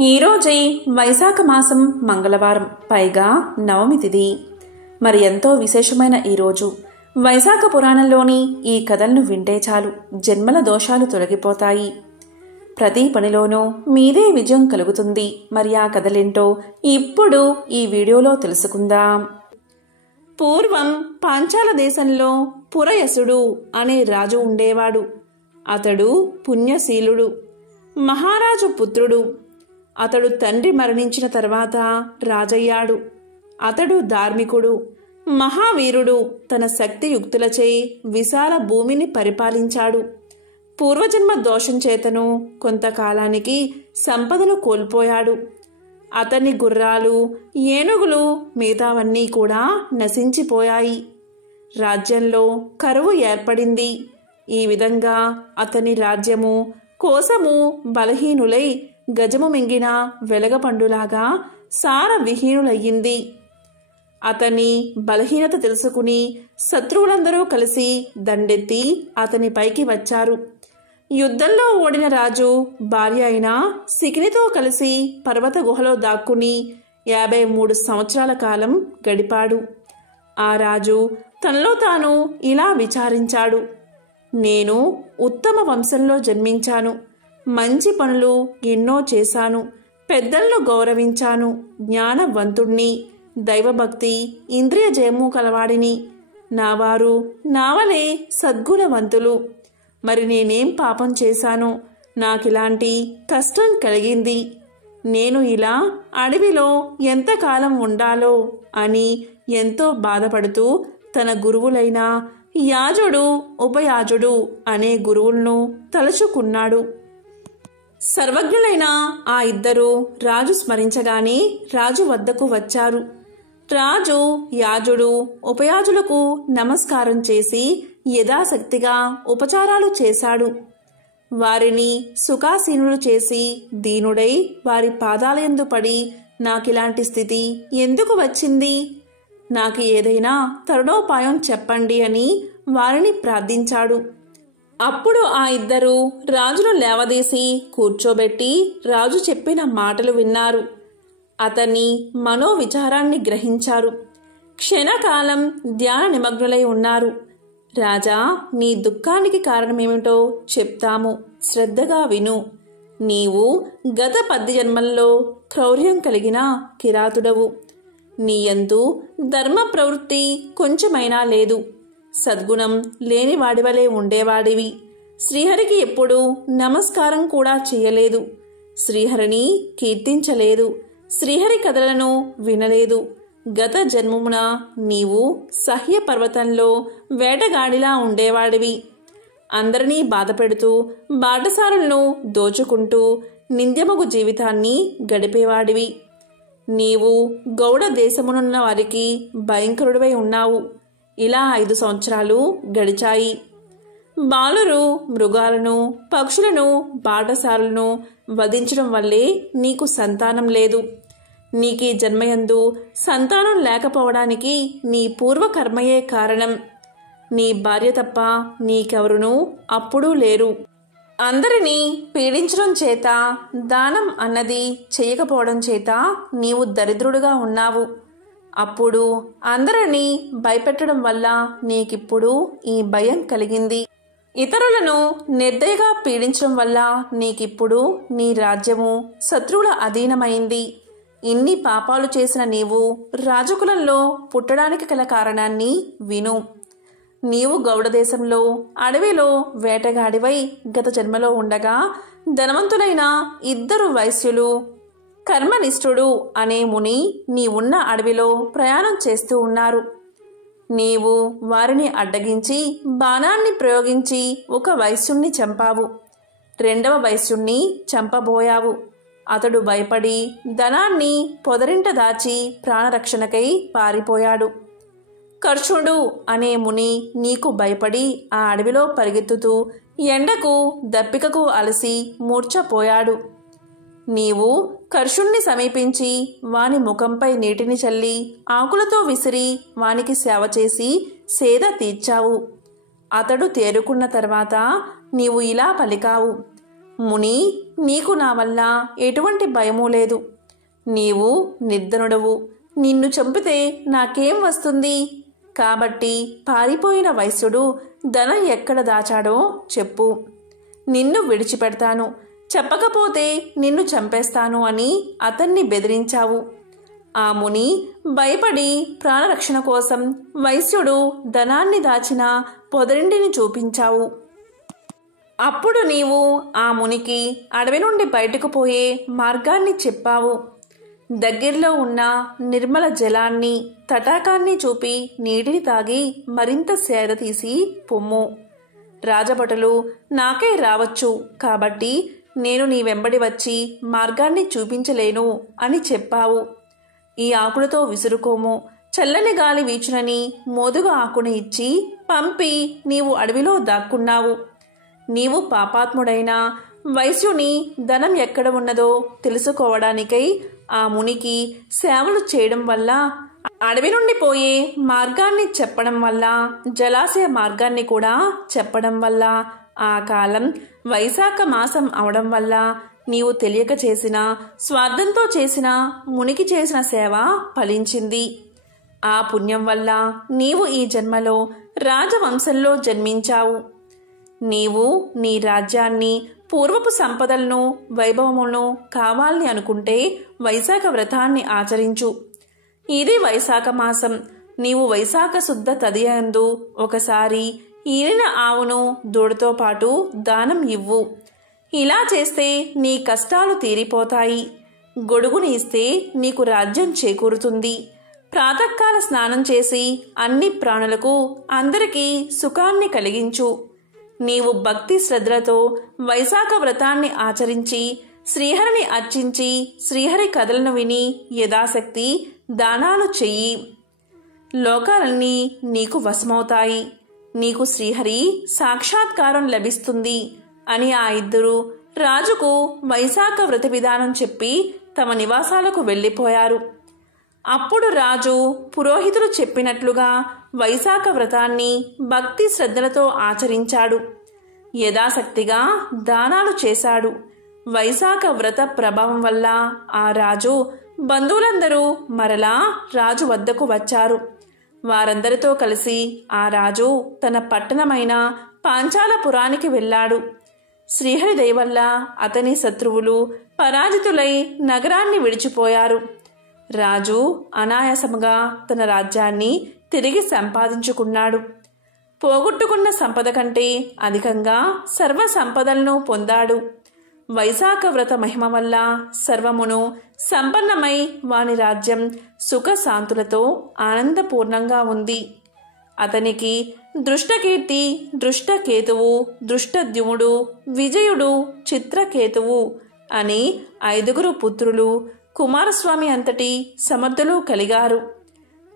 ఈరోజే వైశాఖ మాసం మంగళవారం, పైగా నవమి తిథి. మరి ఎంతో విశేషమైన ఈరోజు వైశాఖ పురాణంలోని ఈ కథలను వింటే చాలు జన్మల దోషాలు తొలగిపోతాయి. ప్రతి పనిలోనూ మీదే విజయం కలుగుతుంది. మరి ఆ కథలేంటో ఇప్పుడు ఈ వీడియోలో తెలుసుకుందాం. పూర్వం పాంచాల దేశంలో పురయసుడు అనే రాజు ఉండేవాడు. అతడు పుణ్యశీలుడు, మహారాజు పుత్రుడు. అతడు తండ్రి మరణించిన తర్వాత రాజయ్యాడు. అతడు ధార్మికుడు, మహావీరుడు. తన శక్తియుక్తులచే విశాల భూమిని పరిపాలించాడు. పూర్వజన్మ దోషం చేతను కొంతకాలానికి సంపదను కోల్పోయాడు. అతని గుర్రాలు, ఏనుగులు, మిగతావన్నీ కూడా నశించిపోయాయి. రాజ్యంలో కరువు ఏర్పడింది. ఈ విధంగా అతని రాజ్యము కోసము బలహీనులై గజము మింగిన వెలగపండులాగా సార విహీనులయ్యింది. అతని బలహీనత తెలుసుకుని శత్రువులందరూ కలిసి దండెత్తి అతనిపైకి వచ్చారు. యుద్ధంలో ఓడిన రాజు భార్య అయిన శిఖినితో కలిసి పర్వత గుహలో దాక్కుని 53 సంవత్సరాల కాలం గడిపాడు. ఆ రాజు తనలో తాను ఇలా విచారించాడు: నేను ఉత్తమ వంశంలో జన్మించాను, మంచి పనులు ఎన్నో చేశాను, పెద్దలను గౌరవించాను, జ్ఞానవంతుణ్ణి, దైవభక్తి, ఇంద్రియ జయము కలవాడిని. నావారు నావలే సద్గుణవంతులు. మరి నేనేం పాపం చేశాను? నాకిలాంటి కష్టం కలిగింది. నేను ఇలా అడవిలో ఎంతకాలం ఉండాలో అని ఎంతో బాధపడుతూ తన గురువులైన యాజుడు, ఉపయాజుడు అనే గురువులను తలుచుకున్నాడు. సర్వజ్ఞులైన ఆ ఇద్దరు రాజు స్మరించగానే రాజు వద్దకు వచ్చారు. రాజు యాజుడు ఉపయాజులకు నమస్కారం చేసి యథాశక్తిగా ఉపచారాలు చేశాడు. వారిని సుఖాసీనులు చేసి దీనుడై వారి పాదాలయందు పడి, నాకిలాంటి స్థితి ఎందుకు వచ్చింది? నాకు ఏదైనా తరుణోపాయం చెప్పండి అని వారిని ప్రార్థించాడు. అప్పుడు ఆ ఇద్దరు రాజును లేవదీసి కూర్చోబెట్టి రాజు చెప్పిన మాటలు విన్నారు. అతని మనోవిచారాన్ని గ్రహించారు. క్షణకాలం ధ్యాన నిమగ్నులై ఉన్నారు. రాజా, నీ దుఃఖానికి కారణమేమిటో చెప్తాము, శ్రద్ధగా విను. నీవు గత 10 జన్మల్లో క్రౌర్యం కలిగిన కిరాతుడవు. నీయందు ధర్మ ప్రవృత్తి కొంచెమైనా లేదు. సద్గుణం లేనివాడివలే ఉండేవాడివి. శ్రీహరికి ఎప్పుడూ నమస్కారం కూడా చేయలేదు. శ్రీహరిని కీర్తించలేదు. శ్రీహరి కథలను వినలేదు. గత జన్మమున నీవు సహ్య పర్వతంలో వేటగాడిలా ఉండేవాడివి. అందరినీ బాధపెడుతూ బాటసారులను దోచుకుంటూ నింద్యమగు జీవితాన్ని గడిపేవాడివి. నీవు గౌడ దేశమునున్న వారికి భయంకరుడివై ఉన్నావు. ఇలా 5 సంవత్సరాలు గడిచాయి. బాలురు మృగాలను, పక్షులను, బాటసారులను వధించడం వల్లే నీకు సంతానం లేదు. నీకీ జన్మయందు సంతానం లేకపోవడానికి నీ పూర్వకర్మయే కారణం. నీ భార్య తప్ప నీకెవరునూ అప్పుడూ లేరు. అందరినీ పీడించడం చేత, దానం అన్నది చేయకపోవడం చేత నీవు దరిద్రుడుగా ఉన్నావు. అప్పుడు అందరినీ భయపెట్టడం వల్ల నీకిప్పుడు ఈ భయం కలిగింది. ఇతరులను నిర్దయగా పీడించడం వల్ల నీకిప్పుడు నీ రాజ్యము శత్రువుల అధీనమైంది. ఇన్ని పాపాలు చేసిన నీవు రాజకులంలో పుట్టడానికి గల కారణాన్ని విను. నీవు గౌడదేశంలో అడవిలో వేటగాడివై గత జన్మలో ఉండగా ధనవంతులైన 2 వైశ్యులు, కర్మనిష్ఠుడు అనే ముని నీ ఉన్న అడవిలో ప్రయాణం చేస్తూ ఉన్నారు. నీవు వారిని అడ్డగించి బాణాన్ని ప్రయోగించి ఒక వైశ్యుణ్ణి చంపావు. 2వ వైశ్యుణ్ణి చంపబోయావు. అతడు భయపడి ధనాన్ని పొదరింట దాచి ప్రాణరక్షణకై పారిపోయాడు. కర్షుడు అనే ముని నీకు భయపడి ఆ అడవిలో పరిగెత్తుతూ ఎండకు దప్పికకు అలసి మూర్ఛపోయాడు. నీవు కర్షుణ్ణి సమీపించి వాని ముఖంపై నీటిని చల్లి ఆకులతో విసిరి వానికి సేవ చేసి సేద తీర్చావు. అతడు తేరుకున్న తర్వాత నీవు ఇలా పలికావు: ముని, నీకు నా వల్ల ఎటువంటి భయమూ లేదు. నీవు నిర్ధనుడవు. నిన్ను చంపితే నాకేం వస్తుంది? కాబట్టి పారిపోయిన వైశ్యుడు ధనం ఎక్కడ దాచాడో చెప్పు. నిన్ను విడిచిపెడతాను, చెప్పకపోతే నిన్ను చంపేస్తాను అని అతన్ని బెదిరించావు. ఆ ముని భయపడి ప్రాణరక్షణ కోసం వైశ్యుడు ధనాన్ని దాచిన పొదరింటిని చూపించావు. అప్పుడు నీవు ఆ మునికి అడవి నుండి బయటకు పోయే మార్గాన్ని చెప్పావు. దగ్గరలో ఉన్న నిర్మల జలాన్ని, తటాకాన్ని చూపి నీటిని తాగి మరింత సేద తీసి పొమ్ము. రాజభటులు నాకే రావచ్చు, కాబట్టి నేను నీ వెంబడి వచ్చి మార్గాన్ని చూపించలేను అని చెప్పావు. ఈ ఆకులతో విసురుకోము, చల్లని గాలి వీచునని మోదుగా ఆకుని ఇచ్చి పంపి నీవు అడవిలో దాక్కున్నావు. నీవు పాపాత్ముడైన వైశ్యుని ధనం ఎక్కడ ఉన్నదో తెలుసుకోవడానికై ఆ మునికి సేవలు చేయడం వల్ల, అడవి నుండి పోయే మార్గాన్ని చెప్పడం వల్ల, జలాశయ మార్గాన్ని కూడా చెప్పడం వల్ల, ఆ కాలం వైశాఖ మాసం అవడం వల్ల నీవు తెలియక చేసిన, స్వార్థంతో చేసిన మునికి చేసిన సేవ ఫలించింది. ఆ పుణ్యం వల్ల నీవు ఈ జన్మలో రాజవంశంలో జన్మించావు. నీవు నీ రాజ్యాన్ని, పూర్వపు సంపదలను, వైభవములను కావాలని అనుకుంటే వైశాఖ వ్రతాన్ని ఆచరించు. ఇది వైశాఖ మాసం. నీవు వైశాఖ శుద్ధ తదియందు ఒకసారి ఈరిన ఆవును దూడతో పాటు దానం ఇవ్వు. ఇలా చేస్తే నీ కష్టాలు తీరిపోతాయి. గొడుగుని ఇస్తే నీకు రాజ్యం చేకూరుతుంది. ప్రాతకాల స్నానం చేసి అన్ని ప్రాణులకు, అందరికీ సుఖాన్ని కలిగించు. నీవు భక్తి శ్రద్ధలతో వైశాఖ వ్రతాన్ని ఆచరించి, శ్రీహరిని అర్చించి, శ్రీహరి కథలను విని యథాశక్తి దానాలు చెయ్యి. లోకాలన్నీ నీకు వశమవుతాయి. నీకు శ్రీహరి సాక్షాత్కారం లభిస్తుంది అని ఆ ఇద్దరు రాజుకు వైశాఖ వ్రత విధానం చెప్పి తమ నివాసాలకు వెళ్ళిపోయారు. అప్పుడు రాజు పురోహితులు చెప్పినట్లుగా వైశాఖ వ్రతాన్ని భక్తి శ్రద్ధలతో ఆచరించాడు. యథాశక్తిగా దానాలు చేశాడు. వైశాఖ వ్రత ప్రభావం వల్ల ఆ రాజు బంధువులందరూ మరలా రాజు వద్దకు వచ్చారు. వారందరితో కలిసి ఆ రాజు తన పట్టణమైన పాంచాలపురానికి వెళ్ళాడు. శ్రీహరి దయ వల్ల అతని శత్రువులు పరాజితులై నగరాన్ని విడిచిపోయారు. రాజు అనాయాసముగా తన రాజ్యాన్ని తిరిగి సంపాదించుకున్నాడు. పోగొట్టుకున్న సంపద కంటే అధికంగా సర్వ సంపదలను పొందాడు. వైశాఖ వ్రత మహిమ వల్ల సర్వమును సంపన్నమై వాని రాజ్యం సుఖశాంతులతో ఆనందపూర్ణంగా ఉంది. అతనికి దృష్టకీర్తి, దృష్టకేతువు, దృష్టద్యుముడు, విజయుడు, చిత్రకేతువు అని 5 పుత్రులు, కుమారస్వామి అంతటి సమర్థులు కలిగారు.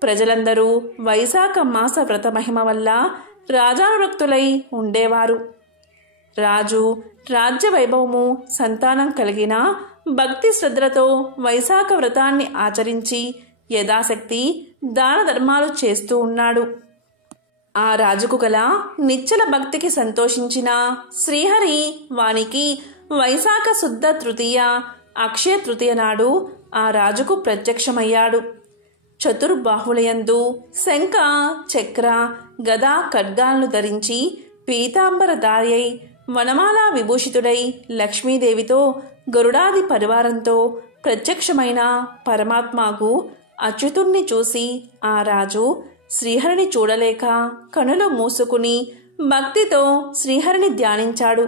ప్రజలందరూ వైశాఖ మాస వ్రత మహిమ వల్ల రాజానురక్తులై ఉండేవారు. రాజు రాజ్య వైభవము, సంతానం కలిగిన భక్తి శ్రద్ధలతో వైశాఖ వ్రతాన్ని ఆచరించి యథాశక్తి దాన ధర్మాలు చేస్తూ ఉన్నాడు. ఆ రాజుకు గల నిశ్చల భక్తికి సంతోషించిన శ్రీహరి వానికి వైశాఖ శుద్ధ తృతీయ, అక్షయ తృతీయ నాడు ఆ రాజుకు ప్రత్యక్షమయ్యాడు. చతుర్బాహులయందు శంఖ, చక్ర, గద, ఖడ్గాలను ధరించి పీతాంబరధారి అయి వనమాల విభూషితుడై లక్ష్మీదేవితో గరుడాది పరివారంతో ప్రత్యక్షమైన పరమాత్మకు అచ్యుతుణ్ణి చూసి ఆ రాజు శ్రీహరిని చూడలేక కనులు మూసుకుని భక్తితో శ్రీహరిని ధ్యానించాడు.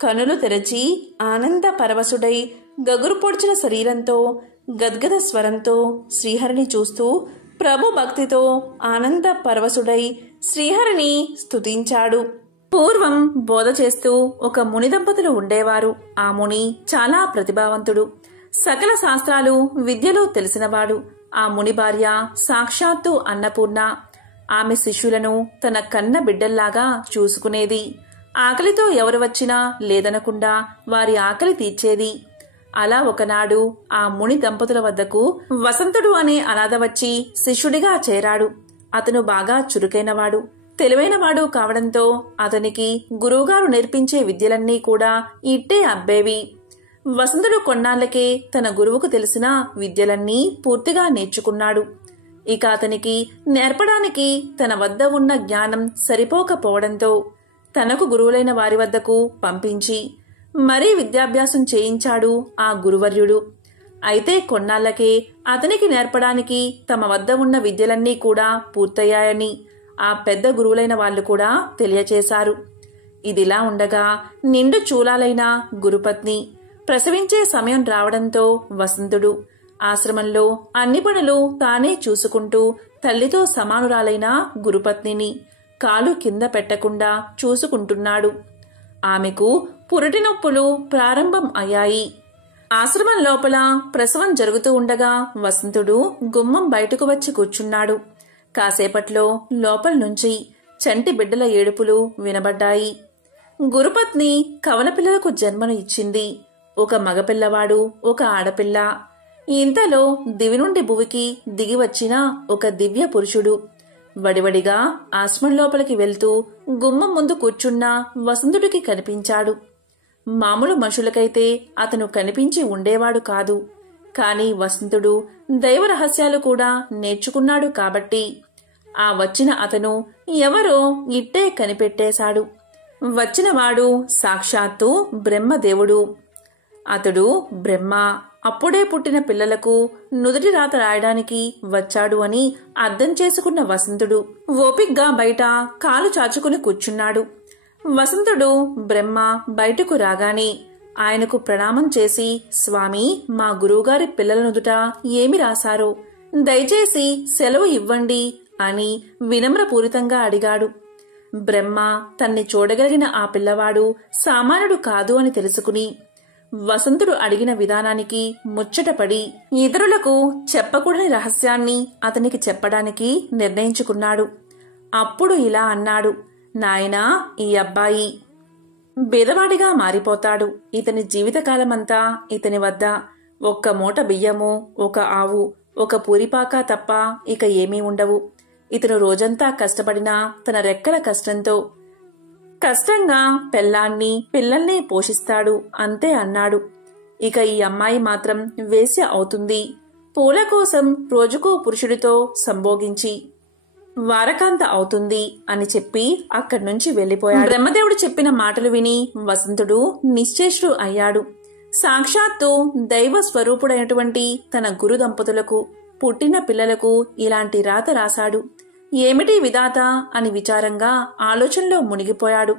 కనులు తెరచి ఆనంద పరవశుడై గగురు పొడిచిన శరీరంతో గద్గద స్వరంతో శ్రీహరిని చూస్తూ ప్రభు భక్తితో ఆనంద పరవశుడై శ్రీహరిని స్తుతించాడు. పూర్వం బోధ చేస్తూ ఒక ముని దంపతులు ఉండేవారు. ఆ ముని చాలా ప్రతిభావంతుడు, సకల శాస్త్రాలు విద్యలో తెలిసినవాడు. ఆ ముని భార్య సాక్షాత్తు అన్నపూర్ణ. ఆమె శిష్యులను తన కన్న బిడ్డల్లాగా చూసుకునేది. ఆకలితో ఎవరు వచ్చినా లేదనకుండా వారి ఆకలి తీర్చేది. అలా ఒకనాడు ఆ ముని దంపతుల వద్దకు వసంతుడు అనే అనాథ వచ్చి శిష్యుడిగా చేరాడు. అతను బాగా చురుకైనవాడు, తెలివైనవాడు కావడంతో అతనికి గురువుగారు నేర్పించే విద్యలన్నీ కూడా ఇట్టే అబ్బేవి. వసంతుడు కొన్నాళ్లకే తన గురువుకు తెలిసిన విద్యలన్నీ పూర్తిగా నేర్చుకున్నాడు. ఇక అతనికి నేర్పడానికి తన వద్ద ఉన్న జ్ఞానం సరిపోకపోవడంతో తనకు గురువులైన వారి వద్దకు పంపించి మరీ విద్యాభ్యాసం చేయించాడు ఆ గురువర్యుడు. అయితే కొన్నాళ్లకే అతనికి నేర్పడానికి తమ వద్ద ఉన్న విద్యలన్నీ కూడా పూర్తయ్యాయని ఆ పెద్ద గురువులైన వాళ్లు కూడా తెలియచేశారు. ఇదిలా ఉండగా నిండు చూలాలైన గురుపత్ని ప్రసవించే సమయం రావడంతో వసంతుడు ఆశ్రమంలో అన్ని పనులు తానే చూసుకుంటూ తల్లితో సమానురాలైన గురుపత్నిని కాలు కింద పెట్టకుండా చూసుకుంటున్నాడు. ఆమెకు పురిటి నొప్పులు ప్రారంభం అయ్యాయి. ఆశ్రమం లోపల ప్రసవం జరుగుతూ ఉండగా వసంతుడు గుమ్మం బయటకు వచ్చి కూర్చున్నాడు. కాసేపట్లో లోపల నుంచి చంటి బిడ్డల ఏడుపులు వినబడ్డాయి. గురుపత్ని కవల పిల్లలకు జన్మను ఇచ్చింది. ఒక మగపిల్లవాడు, ఒక ఆడపిల్ల. ఇంతలో దివి నుండి భువికి దిగి వచ్చిన ఒక దివ్య పురుషుడు వడివడిగా ఆశ్రమం లోపలికి వెళ్తూ గుమ్మం ముందు కూర్చున్న వసంతుడికి కనిపించాడు. మామూలు మనుషులకైతే అతను కనిపించి ఉండేవాడు కాదు. కాని వసంతుడు దైవ రహస్యాలు కూడా నేర్చుకున్నాడు కాబట్టి ఆ వచ్చిన అతను ఎవరో ఇట్టే కనిపెట్టేశాడు. వచ్చినవాడు సాక్షాత్తు బ్రహ్మదేవుడు. అతడు బ్రహ్మ అప్పుడే పుట్టిన పిల్లలకు నుదుటి రాత రాయడానికి వచ్చాడు అని అర్థం చేసుకున్న వసంతుడు ఓపిగ్గా బయట కాలు చాచుకుని కూర్చున్నాడు. వసంతుడు బ్రహ్మ బయటకు రాగానే ఆయనకు ప్రణామం చేసి, స్వామి, మా గురువుగారి పిల్లల నుదుట ఏమి రాశారో దయచేసి సెలవు ఇవ్వండి అని వినమ్రపూరితంగా అడిగాడు. బ్రహ్మ తన్ని చూడగలిగిన ఆ పిల్లవాడు సామాన్యుడు కాదు అని తెలుసుకుని వసంతుడు అడిగిన విధానానికి ముచ్చటపడి ఇతరులకు చెప్పకూడని రహస్యాన్ని అతనికి చెప్పడానికి నిర్ణయించుకున్నాడు. అప్పుడు ఇలా అన్నాడు, నాయనా, ఈ అబ్బాయి బీదవాడిగా మారిపోతాడు. ఇతని జీవితకాలమంతా ఇతని వద్ద ఒక్క మూట బియ్యము, ఒక ఆవు, ఒక పూరిపాక తప్ప ఇక ఏమీ ఉండవు. ఇతను రోజంతా కష్టపడినా తన రెక్కల కష్టంగా పెళ్ళాన్ని పిల్లల్ని పోషిస్తాడు అంతే అన్నాడు. ఇక ఈ అమ్మాయి మాత్రం వేశ్య అవుతుంది. పూల కోసం రోజుకో పురుషుడితో సంభోగించి వారకాంత అవుతుంది అని చెప్పి అక్కడి నుంచి వెళ్లిపోయాడు. బ్రహ్మదేవుడు చెప్పిన మాటలు విని వసంతుడు నిశ్చేష్టుడు అయ్యాడు. సాక్షాత్తు దైవ స్వరూపుడైనటువంటి తన గురు దంపతులకు పుట్టిన పిల్లలకు ఇలాంటి రాత రాశాడు. ఏమిటి విధాత అని విచారంగా ఆలోచనలో మునిగిపోయాడు.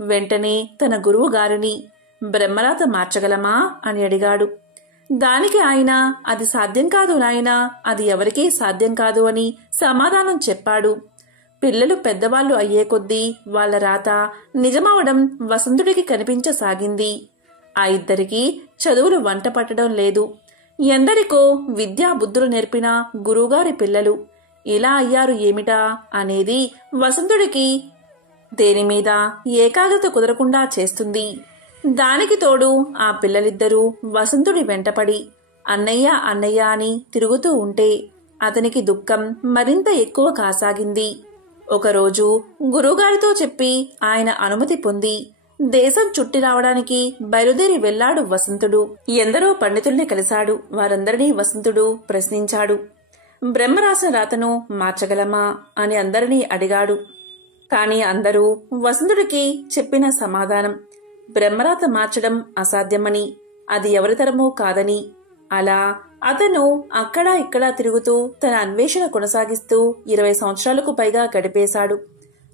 వెంటనే తన గురువు గారిని బ్రహ్మరాత మార్చగలమా అని అడిగాడు. దానికి ఆయన, అది సాధ్యం కాదు నాయనా, అది ఎవరికీ సాధ్యం కాదు అని సమాధానం చెప్పాడు. పిల్లలు పెద్దవాళ్లు అయ్యే కొద్దీ వాళ్ల రాత నిజమవడం వసంతుడికి కనిపించసాగింది. ఆ ఇద్దరికీ చదువులు వంట పట్టడం లేదు. ఎందరికో విద్యా బుద్ధులు నేర్పిన గురువుగారి పిల్లలు ఇలా అయ్యారు ఏమిటా అనేది వసంతుడికి దేనిమీద ఏకాగ్రత కుదరకుండా చేస్తుంది. దానికి తోడు ఆ పిల్లలిద్దరూ వసంతుడి వెంటపడి అన్నయ్య అన్నయ్య అని తిరుగుతూ ఉంటే అతనికి దుఃఖం మరింత ఎక్కువ కాసాగింది. ఒకరోజు గురువుగారితో చెప్పి ఆయన అనుమతి పొంది దేశం చుట్టి రావడానికి బయలుదేరి వెళ్లాడు వసంతుడు. ఎందరో పండితుల్ని కలిశాడు. వారందరినీ వసంతుడు ప్రశ్నించాడు. బ్రహ్మరాసిన రాతను మార్చగలమా అని అందరినీ అడిగాడు. కాని అందరూ వసంతుడికి చెప్పిన సమాధానం బ్రహ్మరాత మార్చడం అసాధ్యమని, అది ఎవరితరమూ కాదని. అలా అతను అక్కడా ఇక్కడా తిరుగుతూ తన అన్వేషణ కొనసాగిస్తూ 20 సంవత్సరాలకు పైగా గడిపేశాడు.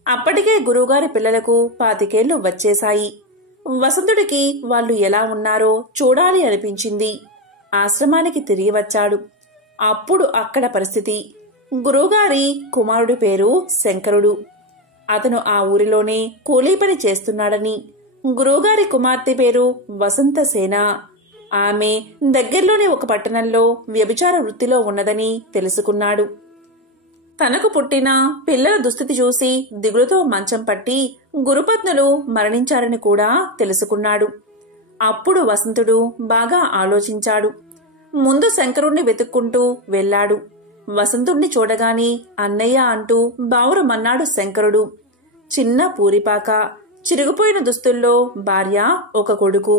అప్పటికే గురువుగారి పిల్లలకు 25 ఏళ్లు వచ్చేశాయి. వసంతుడికి వాళ్ళు ఎలా ఉన్నారో చూడాలి అనిపించింది. ఆశ్రమానికి తిరిగి వచ్చాడు. అప్పుడు అక్కడ పరిస్థితి, గురువుగారి కుమారుడి పేరు శంకరుడు. అతను ఆ ఊరిలోనే కూలీ పని చేస్తున్నాడని, గురువుగారి కుమార్తె పేరు వసంతసేన. ఆమె దగ్గర్లోనే ఒక పట్టణంలో వ్యభిచార వృత్తిలో ఉన్నదని తెలుసుకున్నాడు. తనకు పుట్టిన పిల్లల దుస్థితి చూసి దిగులుతో మంచం పట్టి గురుపత్నులు మరణించారని కూడా తెలుసుకున్నాడు. అప్పుడు వసంతుడు బాగా ఆలోచించాడు. ముందు శంకరుణ్ణి వెతుక్కుంటూ వెళ్లాడు. వసంతుణ్ణి చూడగాని అన్నయ్య అంటూ బావురమన్నాడు శంకరుడు. చిన్న పూరిపాక, చిరిగిపోయిన దుస్తుల్లో భార్య, ఒక కొడుకు.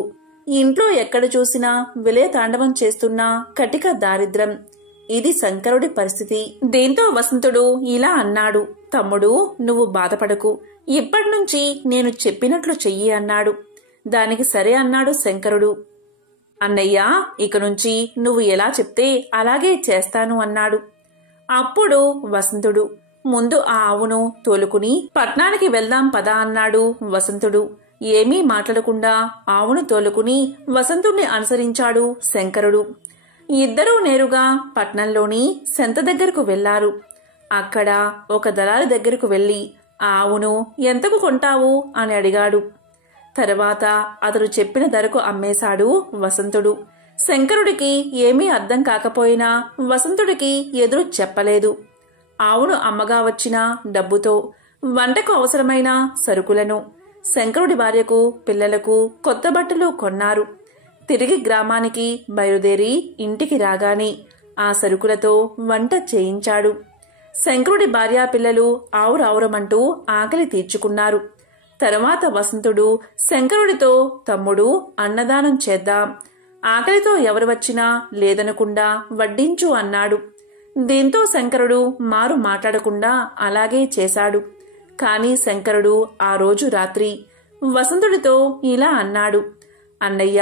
ఇంట్లో ఎక్కడ చూసినా విలయ తాండవం చేస్తున్న కటిక దారిద్ర్యం. ఇది శంకరుడి పరిస్థితి. దీంతో వసంతుడు ఇలా అన్నాడు, తమ్ముడు, నువ్వు బాధపడకు, ఇప్పటినుంచి నేను చెప్పినట్లు చెయ్యి అన్నాడు. దానికి సరే అన్నాడు శంకరుడు. అన్నయ్య, ఇక నుంచి నువ్వు ఎలా చెప్తే అలాగే చేస్తాను అన్నాడు. అప్పుడు వసంతుడు, ముందు ఆ ఆవును తోలుకుని పట్నానికి వెళ్దాం పదా అన్నాడు వసంతుడు. ఏమీ మాట్లాడకుండా ఆవును తోలుకుని వసంతుణ్ణి అనుసరించాడు శంకరుడు. ఇద్దరూ నేరుగా పట్నంలోని సెంత దగ్గరకు వెళ్లారు. అక్కడ ఒక దళారి దగ్గరకు వెళ్లి ఆవును ఎంతకు కొంటావు అని అడిగాడు. తర్వాత అతడు చెప్పిన ధరకు అమ్మేశాడు వసంతుడు. శంకరుడికి ఏమీ అర్థం కాకపోయినా వసంతుడికి ఎదురు చెప్పలేదు. ఆవును అమ్మగా వచ్చిన డబ్బుతో వంటకు అవసరమైన సరుకులను, శంకరుడి భార్యకు, పిల్లలకు కొత్త బట్టలు కొన్నారు. తిరిగి గ్రామానికి బయలుదేరి ఇంటికి రాగానే ఆ సరుకులతో వంట చేయించాడు. శంకరుడి భార్యా పిల్లలు ఆవురావురమంటూ ఆకలి తీర్చుకున్నారు. తరువాత వసంతుడు శంకరుడితో, తమ్ముడు, అన్నదానం చేద్దాం, ఆకలితో ఎవరు వచ్చినా లేదనకుండా వడ్డించు అన్నాడు. దీంతో శంకరుడు మారు మాట్లాడకుండా అలాగే చేశాడు. కాని శంకరుడు ఆ రోజు రాత్రి వసంతుడితో ఇలా అన్నాడు, అన్నయ్య,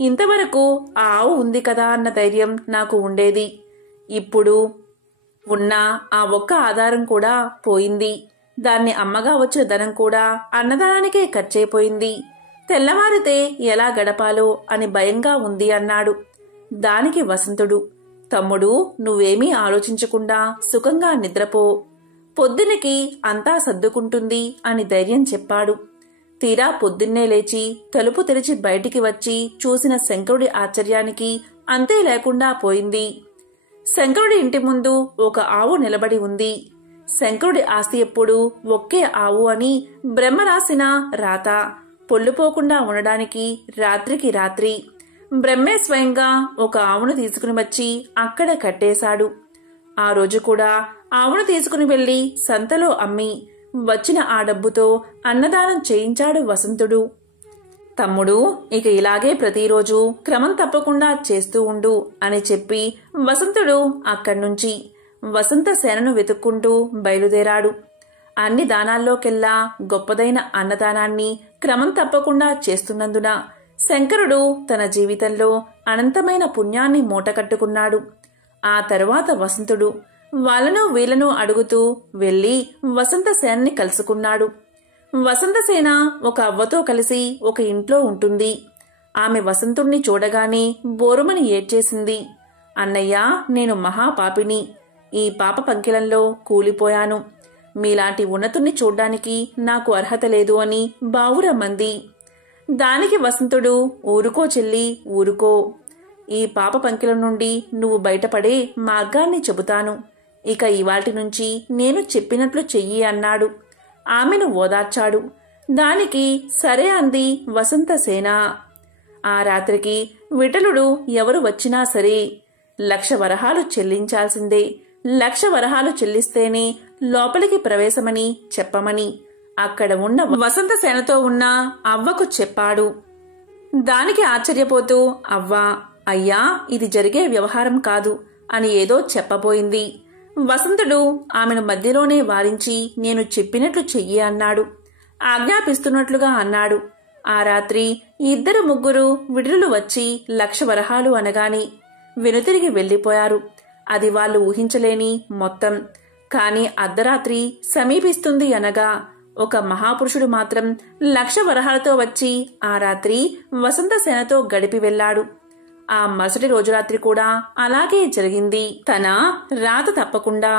ఇంతవరకు ఆ ఆవు ఉంది కదా అన్న ధైర్యం నాకు ఉండేది. ఇప్పుడు ఉన్న ఆ ఒక్క ఆధారం కూడా పోయింది. దాన్ని అమ్మగా వచ్చిన ధనం కూడా అన్నదానానికే ఖర్చయిపోయింది. తెల్లవారితే ఎలా గడపాలో అని భయంగా ఉంది అన్నాడు. దానికి వసంతుడు, తమ్ముడు, నువ్వేమీ ఆలోచించకుండా సుఖంగా నిద్రపో, పొద్దునకి అంతా సర్దుకుంటుంది అని ధైర్యం చెప్పాడు. తీరా పొద్దున్నే లేచి తలుపు తెరిచి బయటికి వచ్చి చూసిన శంకరుడి ఆశ్చర్యానికి అంతే లేకుండా పోయింది. శంకరుడి ఇంటి ముందు ఒక ఆవు నిలబడి ఉంది. శంకరుడి ఆస్తి ఎప్పుడు ఒకే ఆవు అని బ్రహ్మ రాసిన రాత పొల్లుపోకుండా ఉండడానికి రాత్రికి రాత్రి బ్రహ్మే స్వయంగా ఒక ఆవును తీసుకుని వచ్చి అక్కడ కట్టేశాడు. ఆ రోజు కూడా ఆవును తీసుకుని వెళ్లి సంతలో అమ్మి వచ్చిన ఆ డబ్బుతో అన్నదానం చేయించాడు వసంతుడు. తమ్ముడు, ఇక ఇలాగే ప్రతిరోజు క్రమం తప్పకుండా చేస్తూ ఉండు అని చెప్పి వసంతుడు అక్కడ్నుంచి వసంత సేనను వెతుక్కుంటూ బయలుదేరాడు. అన్ని దానాల్లోకెల్లా గొప్పదైన అన్నదానాన్ని క్రమం తప్పకుండా చేస్తున్నందున శంకరుడు తన జీవితంలో అనంతమైన పుణ్యాన్ని మూటకట్టుకున్నాడు. ఆ తరువాత వసంతుడు వాళ్ళను వీళ్లను అడుగుతూ వెళ్లి వసంతసేనని కలుసుకున్నాడు. వసంతసేన ఒక అవ్వతో కలిసి ఒక ఇంట్లో ఉంటుంది. ఆమె వసంతుణ్ణి చూడగానే బోరుమని ఏడ్చేసింది. అన్నయ్య, నేను మహాపాపిని, ఈ పాప పంకిలంలో కూలిపోయాను. మీలాంటి ఉన్నతుణ్ణి చూడ్డానికి నాకు అర్హత లేదు అని బావురమ్మంది. దానికి వసంతుడు, ఊరుకో చెల్లి, ఊరుకో, ఈ పాప పంకిలం నుండి నువ్వు బయటపడే మార్గాన్ని చెబుతాను. ఇక ఇవాటి నుంచి నేను చెప్పినట్లు చెయ్యి అన్నాడు. ఆమెను ఓదార్చాడు. దానికి సరే అంది వసంతసేన. ఆ రాత్రికి విఠలుడు ఎవరు వచ్చినా సరే 1,00,000 వరహాలు చెల్లించాల్సిందే, 1,00,000 వరహాలు చెల్లిస్తేనే లోపలికి ప్రవేశమని చెప్పమని అక్కడ ఉన్న వసంతసేనతో ఉన్న అవ్వకు చెప్పాడు. దానికి ఆశ్చర్యపోతూ అవ్వ, అయ్యా, ఇది జరిగే వ్యవహారం కాదు అని ఏదో చెప్పబోయింది. వసంతుడు ఆమెను మధ్యలోనే వారించి నేను చెప్పినట్లు చెయ్యి అన్నాడు. ఆజ్ఞాపిస్తున్నట్లుగా అన్నాడు. ఆ రాత్రి 2-3 విడుదలు వచ్చి 1,00,000 వరహాలు అనగాని వెనుతిరిగి వెళ్లిపోయారు. అది వాళ్ళు ఊహించలేని మొత్తం. కాని అర్ధరాత్రి సమీపిస్తుంది అనగా ఒక మహాపురుషుడు మాత్రం 1,00,000 వరహాలతో వచ్చి ఆ రాత్రి వసంతసేనతో గడిపి వెళ్లాడు. ఆ మరుసటి రోజు రాత్రి కూడా అలాగే జరిగింది. తన రాత తప్పకుండా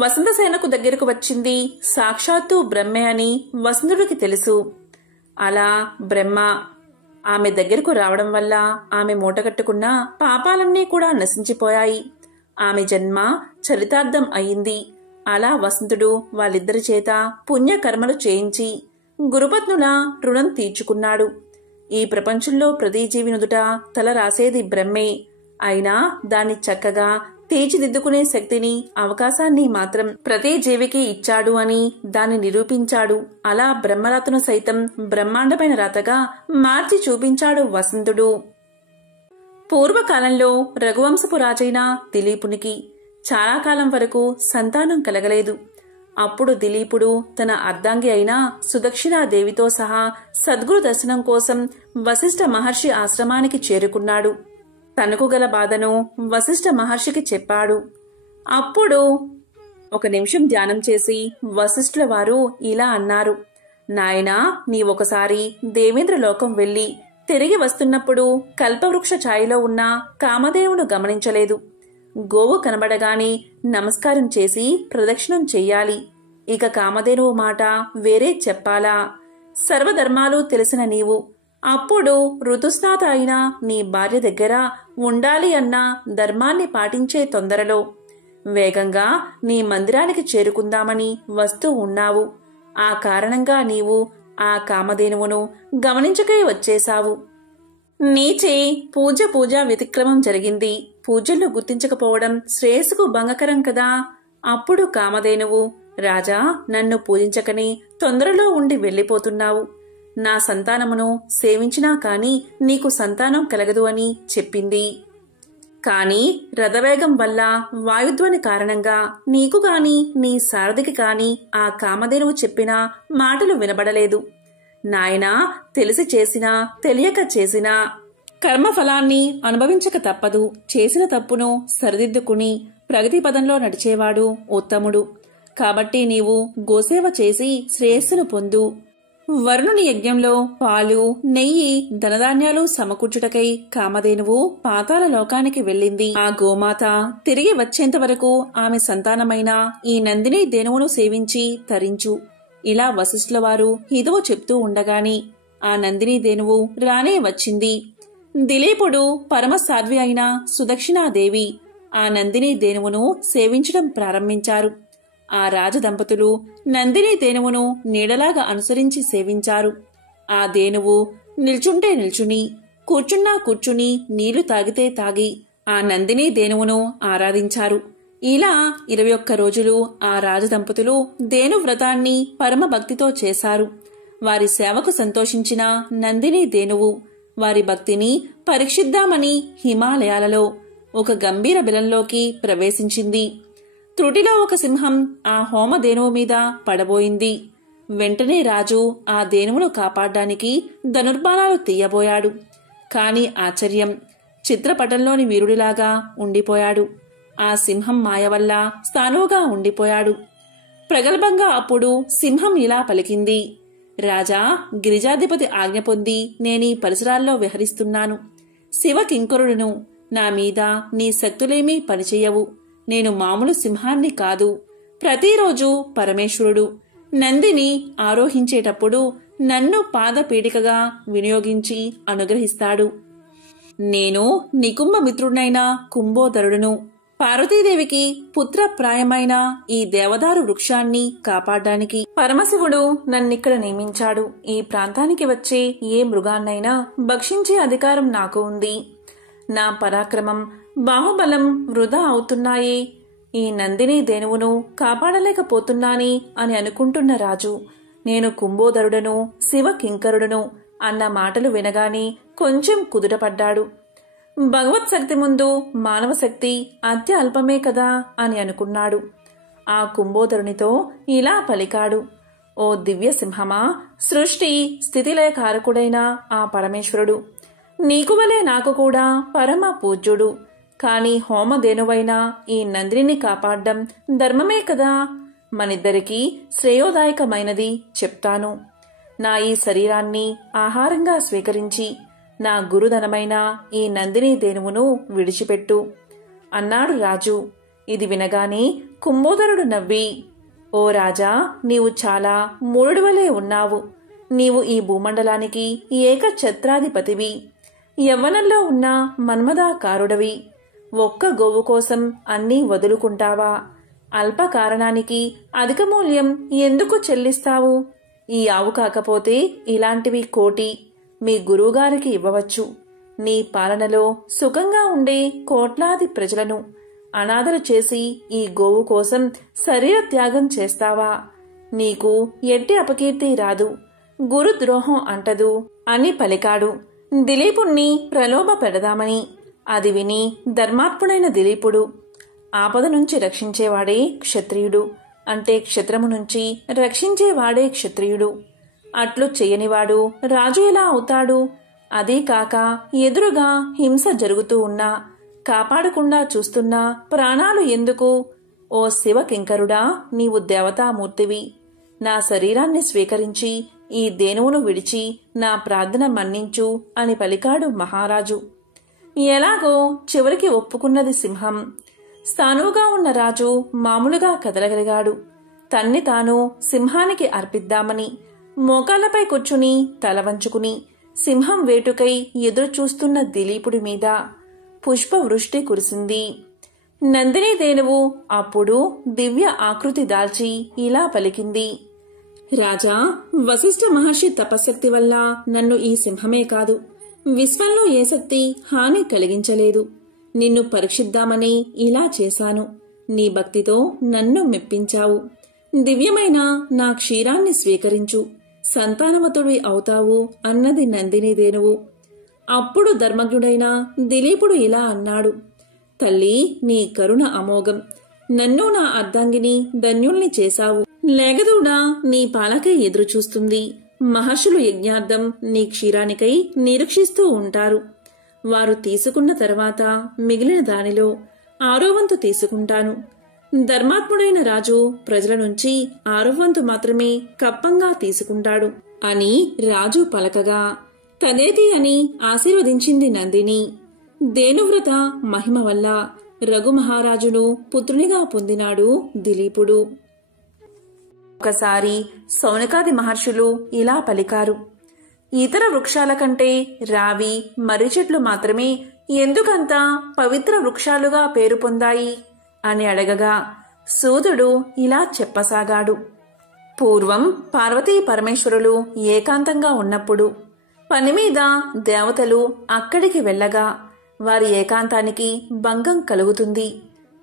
వసంతసేనకు దగ్గరకు వచ్చింది సాక్షాత్తు బ్రహ్మే అని వసంతుడికి తెలుసు. అలా బ్రహ్మ ఆమె దగ్గరకు రావడం వల్ల ఆమె మూటగట్టుకున్న పాపాలన్నీ కూడా నశించిపోయాయి. ఆమె జన్మ చరితార్థం అయింది. అలా వసంతుడు వాళ్ళిద్దరి చేత పుణ్యకర్మలు చేయించి గురుపత్నుల రుణం తీర్చుకున్నాడు. ఈ ప్రపంచంలో ప్రతి జీవి నుదుట తల రాసేది బ్రహ్మే. అయినా దాన్ని చక్కగా తీర్చిదిద్దుకునే శక్తిని, అవకాశాన్ని మాత్రం ప్రతి జీవికి ఇచ్చాడు అని దాన్ని నిరూపించాడు. అలా బ్రహ్మరాతను సైతం బ్రహ్మాండమైన రాతగా మార్చి చూపించాడు వసంతుడు. పూర్వకాలంలో రఘువంశపు రాజైన దిలీపునికి చాలా కాలం వరకు సంతానం కలగలేదు. అప్పుడు దిలీపుడు తన అర్ధాంగి అయిన సుదక్షిణాదేవితో సహా సద్గురు దర్శనం కోసం వశిష్ఠ మహర్షి ఆశ్రమానికి చేరుకున్నాడు. తనకు గల బాధను వశిష్ఠ మహర్షికి చెప్పాడు. అప్పుడు ఒక నిమిషం ధ్యానం చేసి వశిష్ఠుల వారు ఇలా అన్నారు. నాయనా, నీవొకసారి దేవేంద్ర లోకం వెళ్లి తిరిగి వస్తున్నప్పుడు కల్పవృక్ష ఛాయలో ఉన్న కామధేనువును గమనించలేదు. గోవు కనబడగానే నమస్కారం చేసి ప్రదక్షిణం చెయ్యాలి. ఇక కామధేనువు మాట వేరే చెప్పాలా? సర్వధర్మాలు తెలిసిన నీవు అప్పుడు ఋతుస్నాత అయిన నీ భార్య దగ్గర ఉండాలి అన్న ధర్మాన్ని పాటించే తొందరలో వేగంగా నీ మందిరానికి చేరుకుందామని వస్తూ ఉన్నావు. ఆ కారణంగా నీవు ఆ కామధేనువును గమనించకై వచ్చేశావు. నీచే పూజ వ్యతిక్రమం జరిగింది. పూజల్లో గుర్తించకపోవడం శ్రేయస్సుకు భంగకరం కదా. అప్పుడు కామధేనువు, రాజా, నన్ను పూజించకని తొందరలో ఉండి వెళ్లిపోతున్నావు. నా సంతానమును సేవించినా కాని నీకు సంతానం కలగదు అని చెప్పింది. కాని రథవేగం వల్ల వాయుధ్వని కారణంగా నీకు గాని నీ సారథికి కాని ఆ కామధేనువు చెప్పిన మాటలు వినబడలేదు. నాయనా, తెలిసి చేసినా తెలియక చేసినా కర్మఫలాన్ని అనుభవించక తప్పదు. చేసిన తప్పును సరిదిద్దుకుని ప్రగతి పదంలో నడిచేవాడు ఉత్తముడు. కాబట్టి నీవు గోసేవ చేసి శ్రేయస్సును పొందు. వరుణుని యజ్ఞంలో పాలు, నెయ్యి, ధనధాన్యాలు సమకూర్చుటకై కామధేనువు పాతాళ లోకానికి వెళ్ళింది. ఆ గోమాత తిరిగి వచ్చేంత వరకు ఆమె సంతానమైన ఈ నందిని ధేనువును సేవించి తరించు. ఇలా వశిష్ఠుల వారు హితవు చెప్తూ ఉండగాని ఆ నందిని ధేనువు రానే వచ్చింది. దిలీపుడు పరమసాధ్వి అయిన సుదక్షిణాదేవి ఆ నందిని ధేనువును సేవించడం ప్రారంభించారు. ఆ రాజదంపతులు నందిని ధేనువును నీడలాగా అనుసరించి సేవించారు. ఆ ధేనువు నిల్చుంటే నిల్చుని, కూర్చున్నా కూర్చుని, నీళ్లు తాగితే తాగి ఆ నందిని ధేనువును ఆరాధించారు. ఇలా 21 రోజులు ఆ రాజదంపతులు ధేను వ్రతాన్ని పరమభక్తితో చేశారు. వారి సేవకు సంతోషించిన నందిని ధేనువు వారి భక్తిని పరీక్షిద్దామని హిమాలయాలలో ఒక గంభీర బిలంలోకి ప్రవేశించింది. త్రుటిలో ఒక సింహం ఆ హోమధేనువు మీద పడబోయింది. వెంటనే రాజు ఆ ధేనువును కాపాడ్డానికి ధనుర్బాణాలు తీయబోయాడు. కాని ఆశ్చర్యం, చిత్రపటంలోని వీరుడిలాగా ఉండిపోయాడు. ఆ సింహం మాయ వల్ల స్థానువుగా ఉండిపోయాడు. ప్రగల్భంగా అప్పుడు సింహం ఇలా పలికింది. రాజా, గిరిజాధిపతి ఆజ్ఞ పొంది నేనీ పరిసరాల్లో విహరిస్తున్నాను. శివ కింకరుడును. నా మీద నీ శక్తులేమీ పనిచెయ్యవు. నేను మామూలు సింహాన్ని కాదు. ప్రతిరోజు పరమేశ్వరుడు నందిని ఆరోహించేటప్పుడు నన్ను పాదపీడికగా వినియోగించి అనుగ్రహిస్తాడు. నేను నికుంభ మిత్రుడైన కుంభోదరుడును. పార్వతీదేవికి పుత్రప్రాయమైన ఈ దేవదారు వృక్షాన్ని కాపాడడానికి పరమశివుడు నన్నిక్కడ నియమించాడు. ఈ ప్రాంతానికి వచ్చే ఏ మృగాన్నైనా భక్షించే అధికారం నాకు ఉంది. నా పరాక్రమం, బాహుబలం వృధా అవుతున్నాయే. ఈ నందిని ధేనువును కాపాడలేకపోతున్నాని అని అనుకుంటున్న రాజు, నేను కుంభోదరుడను, శివ కింకరుడను అన్న మాటలు వినగానే కొంచెం కుదుటపడ్డాడు. భగవత్ శక్తి ముందు మానవ శక్తి అతి అల్పమే కదా అని అనుకున్నాడు. ఆ కుంభోదరునితో ఇలా పలికాడు. ఓ దివ్య సింహమా, సృష్టి స్థితిలయకారకుడైన ఆ పరమేశ్వరుడు నీకు వలే నాకు కూడా పరమ పూజ్యుడు. కాని హోమధేనువైన ఈ నందిని కాపాడ్డం ధర్మమే కదా. మనిద్దరికీ శ్రేయోదాయకమైనది చెప్తాను. నా ఈ శరీరాన్ని ఆహారంగా స్వీకరించి నా గురుధనమైన ఈ నందిని ధేనువును విడిచిపెట్టు అన్నాడు రాజు. ఇది వినగానే కుంభోదరుడు నవ్వి, ఓ రాజా, నీవు చాలా మూఢుడివలే ఉన్నావు. నీవు ఈ భూమండలానికి ఏకఛత్రాధిపతివి. యవ్వనంలో ఉన్న మన్మథాకారుడవి. ఒక్క గోవు కోసం అన్నీ వదులుకుంటావా? అల్ప కారణానికి అధిక మూల్యం ఎందుకు చెల్లిస్తావు? ఈ ఆవు కాకపోతే ఇలాంటివి కోటి మీ గురువుగారికి ఇవ్వవచ్చు. నీ పాలనలో సుఖంగా ఉండే కోట్లాది ప్రజలను అనాథలు చేసి ఈ గోవు కోసం శరీర త్యాగం చేస్తావా? నీకు ఎట్టి అపకీర్తి రాదు, గురుద్రోహం అంటదు అని పలికాడు. దిలీపుణ్ణి ప్రలోభ పెడదామని. అది విని ధర్మాత్ముడైన దిలీపుడు, ఆపద నుంచి రక్షించేవాడే క్షత్రియుడు, అంటే క్షత్రము నుంచి రక్షించేవాడే క్షత్రియుడు. అట్లు చెయ్యనివాడు రాజు ఎలా అవుతాడు? అదీ కాక ఎదురుగా హింస జరుగుతూ ఉన్నా కాపాడకుండా చూస్తున్నా ప్రాణాలు ఎందుకు? ఓ శివకింకరుడా, నీవు దేవతామూర్తివి. నా శరీరాన్ని స్వీకరించి ఈ దేనువును విడిచి నా ప్రార్థన మన్నించు అని పలికాడు మహారాజు. ఎలాగో చివరికి ఒప్పుకున్నది సింహం. స్థానువుగా ఉన్న రాజు మామూలుగా కదలగలిగాడు. తన్ని తాను సింహానికి అర్పిద్దామని మోకాళ్లపై కూర్చుని తల వంచుకుని సింహం వేటుకై ఎదురుచూస్తున్న దిలీపుడి మీద పుష్పవృష్టి కురిసింది. నందిని దేనువు అప్పుడు దివ్య ఆకృతి దాల్చి ఇలా పలికింది. రాజా, వశిష్ఠ మహర్షి తపశక్తి వల్ల నన్ను ఈ సింహమే కాదు, విశ్వంలో ఏ శక్తి హాని కలిగించలేదు. నిన్ను పరీక్షిద్దామని ఇలా చేశాను. నీ భక్తితో నన్ను మెప్పించావు. దివ్యమైన నా క్షీరాన్ని స్వీకరించు, సంతానవతుడి అవుతావు అన్నది నందిని దేనువు. అప్పుడు ధర్మజ్ఞుడైన దిలీపుడు ఇలా అన్నాడు. తల్లి, నీ కరుణ అమోఘం. నన్ను నా అర్ధాంగిని ధన్యుల్ని చేశావు. లేగదూడా నీ పాలకై ఎదురుచూస్తుంది. మహర్షులు యజ్ఞార్థం నీ క్షీరానికై నిరీక్షిస్తూ ఉంటారు. వారు తీసుకున్న తర్వాత మిగిలిన దానిలో 6వ వంతు తీసుకుంటాను. ధర్మాత్ముడైన రాజు ప్రజల నుంచి 6వ వంతు మాత్రమే కప్పంగా తీసుకుంటాడు అని రాజు పలకగా తదేతి అని ఆశీర్వదించింది నందిని. దేనువ్రత మహిమ వల్ల రఘుమహారాజును పుత్రునిగా పొందినాడు దిలీపుడు. ఒకసారి సౌనకాది మహర్షులు ఇలా పలికారు. ఇతర వృక్షాల కంటే రావి, మర్రి చెట్లు మాత్రమే ఎందుకంత పవిత్ర వృక్షాలుగా పేరు పొందాయి అని అడగగా సూతుడు ఇలా చెప్పసాగాడు. పూర్వం పార్వతీ పరమేశ్వరులు ఏకాంతంగా ఉన్నప్పుడు పనిమీద దేవతలు అక్కడికి వెళ్ళగా వారి ఏకాంతానికి భంగం కలుగుతుంది.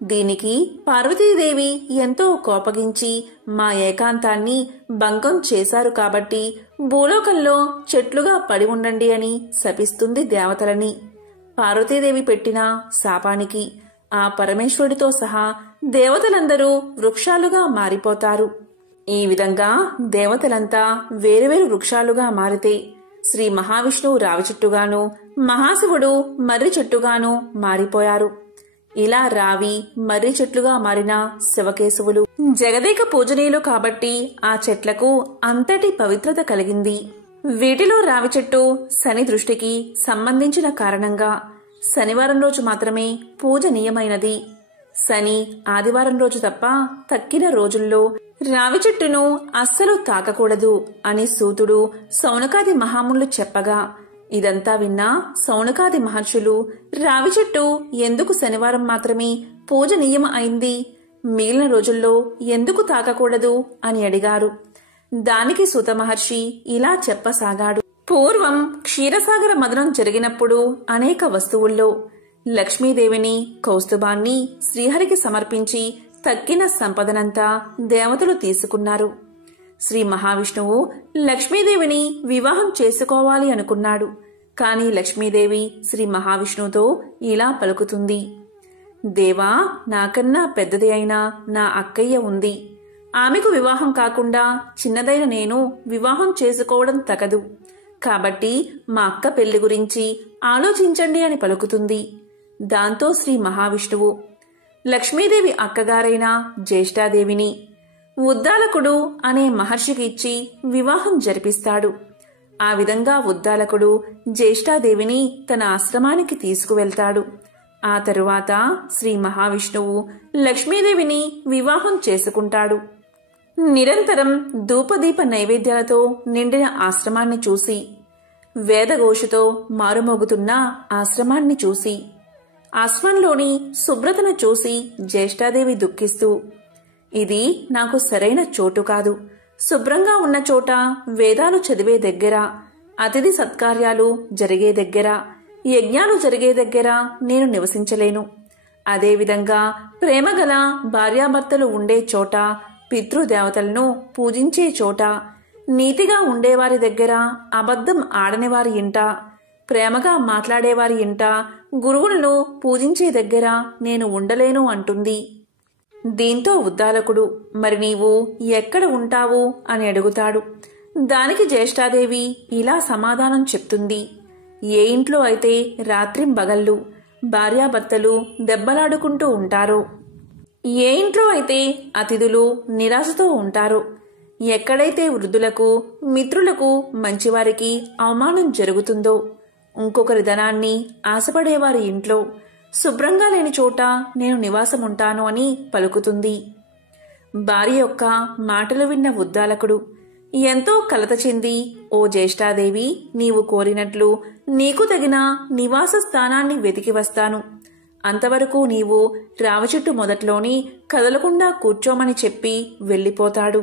దీనికి పార్వతీదేవి ఎంతో కోపగించి మా ఏకాంతాన్ని భంగం చేశారు కాబట్టి భూలోకంలో చెట్లుగా పడి ఉండండి అని శపిస్తుంది దేవతలని. పార్వతీదేవి పెట్టిన శాపానికి ఆ పరమేశ్వరుడితో సహా దేవతలందరూ వృక్షాలుగా మారిపోతారు. ఈ విధంగా దేవతలంతా వేరువేరు వృక్షాలుగా మారితే శ్రీ మహావిష్ణువు రావి చెట్టుగాను, మహాశివుడు మర్రి చెట్టుగాను మారిపోయారు. ఇలా రావి, మర్రి చెట్లుగా మారిన శివకేశవులు జగదేక పూజనీయులు కాబట్టి ఆ చెట్లకు అంతటి పవిత్రత కలిగింది. వీటిలో రావి చెట్టు శని దృష్టికి సంబంధించిన కారణంగా శనివారం రోజు మాత్రమే పూజనీయమైనది. శని, ఆదివారం రోజు తప్ప తక్కిన రోజుల్లో రావి చెట్టును అస్సలు తాకకూడదు అని సూతుడు సౌనకాది మహామునులు చెప్పగా ఇదంతా విన్నా సౌనకాది మహర్షులు రావి చెట్టు ఎందుకు శనివారం మాత్రమే పూజనీయం అయింది, మిగిలిన రోజుల్లో ఎందుకు తాకకూడదు అని అడిగారు. దానికి సూత మహర్షి ఇలా చెప్పసాగాడు. పూర్వం క్షీరసాగర మదనం జరిగినప్పుడు అనేక వస్తువుల్లో లక్ష్మీదేవిని, కౌస్తుభాన్ని శ్రీహరికి సమర్పించి తక్కిన సంపదనంతా దేవతలు తీసుకున్నారు. శ్రీ మహావిష్ణువు లక్ష్మీదేవిని వివాహం చేసుకోవాలి అనుకున్నాడు. కాని లక్ష్మీదేవి శ్రీ మహావిష్ణువుతో ఇలా పలుకుతుంది. దేవా, నాకన్నా పెద్దది అయినా నా అక్కయ్య ఉంది. ఆమెకు వివాహం కాకుండా చిన్నదైన నేను వివాహం చేసుకోవడం తగదు. కాబట్టి మా అక్క పెళ్లి గురించి ఆలోచించండి అని పలుకుతుంది. దాంతో శ్రీ మహావిష్ణువు లక్ష్మీదేవి అక్కగారైన జ్యేష్ఠాదేవిని ఉద్దాలకుడు అనే మహర్షికి ఇచ్చి వివాహం జరిపిస్తాడు. ఆ విధంగా ఉద్దాలకుడు జ్యేష్ఠాదేవిని తన ఆశ్రమానికి తీసుకువెళ్తాడు. ఆ తరువాత శ్రీ మహావిష్ణువు లక్ష్మీదేవిని వివాహం చేసుకుంటాడు. నిరంతరం ధూపదీప నైవేద్యాలతో నిండిన ఆశ్రమాన్ని చూసి, వేదఘోషతో మారుమోగుతున్న ఆశ్రమాన్ని చూసి, ఆశ్రమంలోని శుభ్రతను చూసి జ్యేష్ఠాదేవి దుఃఖిస్తూ, ఇది నాకు సరైన చోటు కాదు. శుభ్రంగా ఉన్న చోట, వేదాలు చదివే దగ్గర, అతిథి సత్కార్యాలు జరిగే దగ్గర, యజ్ఞాలు జరిగే దగ్గర నేను నివసించలేను. అదేవిధంగా ప్రేమగల భార్యాభర్తలు ఉండే చోట, పితృదేవతలను పూజించే చోట, నీతిగా ఉండేవారి దగ్గర, అబద్ధం ఆడనివారి ఇంట, ప్రేమగా మాట్లాడేవారి ఇంట, గురువులను పూజించే దగ్గర నేను ఉండలేను అంటుంది. దీంతో ఉద్దాలకుడు, మరి నీవు ఎక్కడ ఉంటావు అని అడుగుతాడు. దానికి జ్యేష్ఠాదేవి ఇలా సమాధానం చెప్తుంది. ఏ ఇంట్లో అయితే రాత్రింబగళ్ళు భార్యాభర్తలు దెబ్బలాడుకుంటూ ఉంటారో, ఏ ఇంట్లో అయితే అతిథులు నిరాశతో ఉంటారో, ఎక్కడైతే వృద్ధులకు, మిత్రులకు, మంచివారికి అవమానం జరుగుతుందో, ఇంకొకరి ధనాన్ని ఆశపడేవారి ఇంట్లో, శుభ్రంగా లేని చోట నేను నివాసముంటాను అని పలుకుతుంది. భార్య యొక్క మాటలు విన్న ఉద్దాలకుడు ఎంతో కలత చెంది, ఓ జ్యేష్ఠాదేవి, నీవు కోరినట్లు నీకు తగిన నివాస స్థానాన్ని వెతికి వస్తాను. అంతవరకు నీవు రావిచెట్టు మొదట్లోని కదలకుండా కూర్చోమని చెప్పి వెళ్ళిపోతాడు.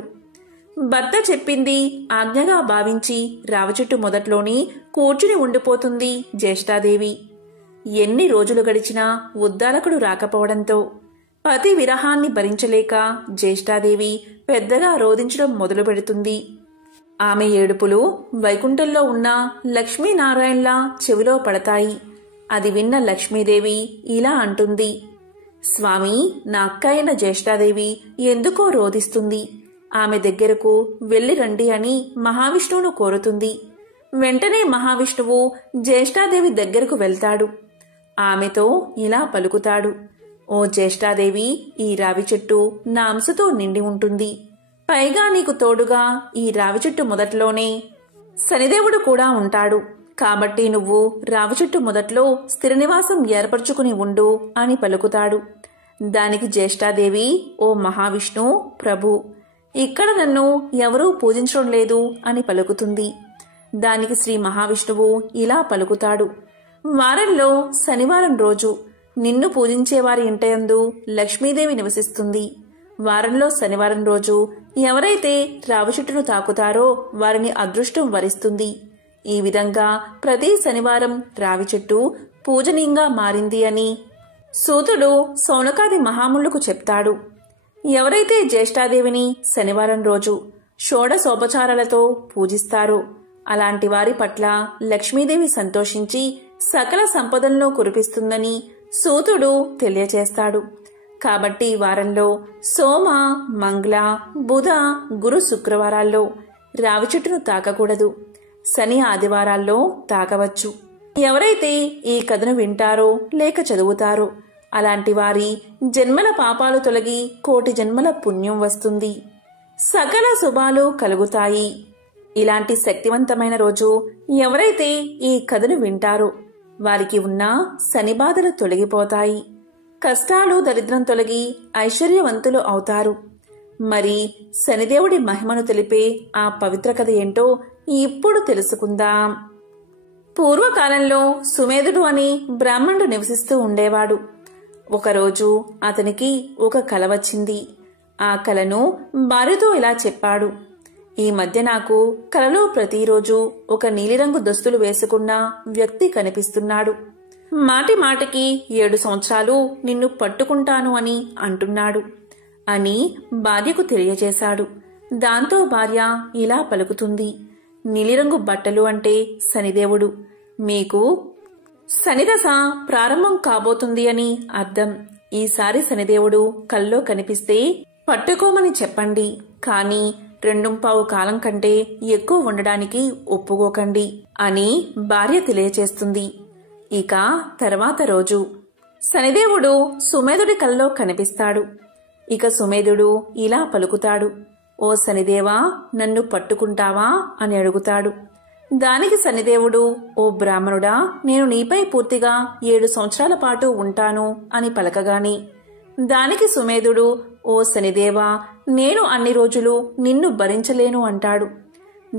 భర్త చెప్పింది ఆజ్ఞగా భావించి రావిచెట్టు మొదట్లోని కూర్చుని ఉండిపోతుంది జ్యేష్ఠాదేవి. ఎన్ని రోజులు గడిచినా ఉద్దాలకుడు రాకపోవడంతో పతి విరహాన్ని భరించలేక జ్యేష్ఠాదేవి పెద్దగా రోదించడం మొదలు పెడుతుంది. ఆమె ఏడుపులు వైకుంఠంలో ఉన్న లక్ష్మీనారాయణలా చెవిలో పడతాయి. అది విన్న లక్ష్మీదేవి ఇలా అంటుంది. స్వామి, నా అక్క అయిన జ్యేష్ఠాదేవి ఎందుకో రోదిస్తుంది. ఆమె దగ్గరకు వెళ్ళి రండి అని మహావిష్ణువును కోరుతుంది. వెంటనే మహావిష్ణువు జ్యేష్ఠాదేవి దగ్గరకు వెళ్తాడు. ఆమెతో ఇలా పలుకుతాడు. ఓ జ్యేష్ఠాదేవి, ఈ రావి చెట్టు నా అంశతో నిండి ఉంటుంది. పైగా నీకు తోడుగా ఈ రావి చెట్టు మొదట్లోనే శనిదేవుడు కూడా ఉంటాడు. కాబట్టి నువ్వు రావి చెట్టు మొదట్లో స్థిర నివాసం ఏర్పరచుకుని ఉండు అని పలుకుతాడు. దానికి జ్యేష్ఠాదేవి, ఓ మహావిష్ణు ప్రభు, ఇక్కడ నన్ను ఎవరూ పూజించడం లేదు అని పలుకుతుంది. దానికి శ్రీ మహావిష్ణువు ఇలా పలుకుతాడు. వారంలో శనివారం రోజు నిన్ను పూజించేవారి ఇంటయందు లక్ష్మీదేవి నివసిస్తుంది. వారంలో శనివారం రోజు ఎవరైతే రావి చెట్టును తాకుతారో వారిని అదృష్టం వరిస్తుంది. ఈ విధంగా ప్రతి శనివారం రావి చెట్టు పూజనీయంగా మారింది అని సూతుడు సౌనకాది మహాములకు చెప్తాడు. ఎవరైతే జ్యేష్ఠాదేవిని శనివారం రోజు షోడశోపచారాలతో పూజిస్తారో అలాంటి వారి పట్ల లక్ష్మీదేవి సంతోషించి సకల సంపదలను కురిపిస్తుందని సూతుడు తెలియచేస్తాడు. కాబట్టి వారంలో సోమ, మంగళ, బుధ, గురు, శుక్రవారాల్లో రావి చెట్టును తాకకూడదు. శని, ఆదివారాల్లో తాకవచ్చు. ఎవరైతే ఈ కథను వింటారో లేక చదువుతారో అలాంటి వారి జన్మల పాపాలు తొలగి కోటి జన్మల పుణ్యం వస్తుంది. సకల శుభాలు కలుగుతాయి. ఇలాంటి శక్తివంతమైన రోజు ఎవరైతే ఈ కథను వింటారో వారికి ఉన్న శని బాధలు తొలగిపోతాయి. కష్టాలు, దరిద్రం తొలగి ఐశ్వర్యవంతులు అవుతారు. మరి శనిదేవుడి మహిమను తెలిపే ఆ పవిత్ర కథ ఏంటో ఇప్పుడు తెలుసుకుందాం. పూర్వకాలంలో సుమేధుడు అని బ్రాహ్మణుడు నివసిస్తూ ఉండేవాడు. ఒకరోజు అతనికి ఒక కల వచ్చింది. ఆ కలను భార్యతో ఇలా చెప్పాడు. ఈ మధ్య నాకు కలలో ప్రతిరోజు ఒక నీలిరంగు దుస్తులు వేసుకున్న వ్యక్తి కనిపిస్తున్నాడు. మాటి మాటికి 7 సంవత్సరాలు నిన్ను పట్టుకుంటాను అని అంటున్నాడు అని భార్యకు తెలియజేశాడు. దాంతో భార్య ఇలా పలుకుతుంది. నీలిరంగు బట్టలు అంటే శనిదేవుడు. మీకు శనిదశ ప్రారంభం కాబోతుంది అని అర్థం. ఈసారి శనిదేవుడు కల్లో కనిపిస్తే పట్టుకోమని చెప్పండి. కానీ 2.25 కాలం కంటే ఎక్కువ ఉండడానికి ఒప్పుకోకండి అని భార్య తెలియచేస్తుంది. ఇక తర్వాత రోజు శనిదేవుడు సుమేధుడి కల్లో కనిపిస్తాడు. ఇక సుమేధుడు ఇలా పలుకుతాడు. ఓ శనిదేవా, నన్ను పట్టుకుంటావా అని అడుగుతాడు. దానికి శనిదేవుడు, ఓ బ్రాహ్మణుడా, నేను నీపై పూర్తిగా 7 సంవత్సరాల పాటు ఉంటాను అని పలకగాని దానికి సుమేధుడు, ఓ శనిదేవా, నేను అన్ని రోజులు నిన్ను భరించలేను అంటాడు.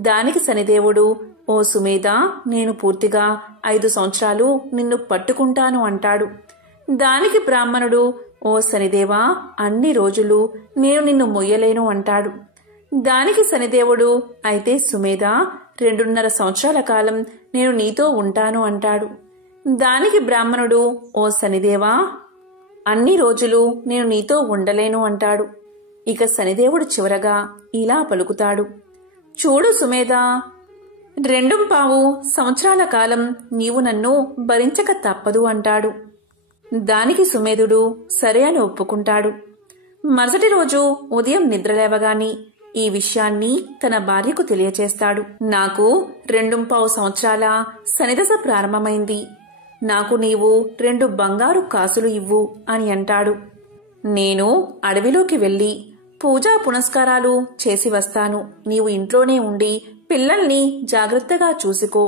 దానికి శనిదేవుడు, ఓ సుమేధ, నేను పూర్తిగా 5 సంవత్సరాలు నిన్ను పట్టుకుంటాను అంటాడు. దానికి బ్రాహ్మణుడు, ఓ శనిదేవా, అన్ని రోజులు నేను నిన్ను మొయ్యలేను అంటాడు. దానికి శనిదేవుడు, అయితే సుమేధ, 2.5 సంవత్సరాల కాలం నేను నీతో ఉంటాను అంటాడు. దానికి బ్రాహ్మణుడు, ఓ శనిదేవా, అన్ని రోజులు నేను నీతో ఉండలేను అంటాడు. ఇక శనిదేవుడు చివరగా ఇలా పలుకుతాడు, చూడు సుమేధ, 2.25 సంవత్సరాల కాలం నీవు నన్ను భరించక తప్పదు అంటాడు. దానికి సుమేధుడు సరే అని ఒప్పుకుంటాడు. మరుసటి రోజు ఉదయం నిద్రలేవగాని ఈ విషయాన్ని తన భార్యకు తెలియచేస్తాడు. నాకు 2.25 సంవత్సరాల శనిదశ ప్రారంభమైంది. నాకు నీవు 2 బంగారు కాసులు ఇవ్వు అని అంటాడు. నేను అడవిలోకి వెళ్లి పూజా పునస్కారాలు చేసి వస్తాను. నీవు ఇంట్లోనే ఉండి పిల్లల్ని జాగ్రత్తగా చూసుకో.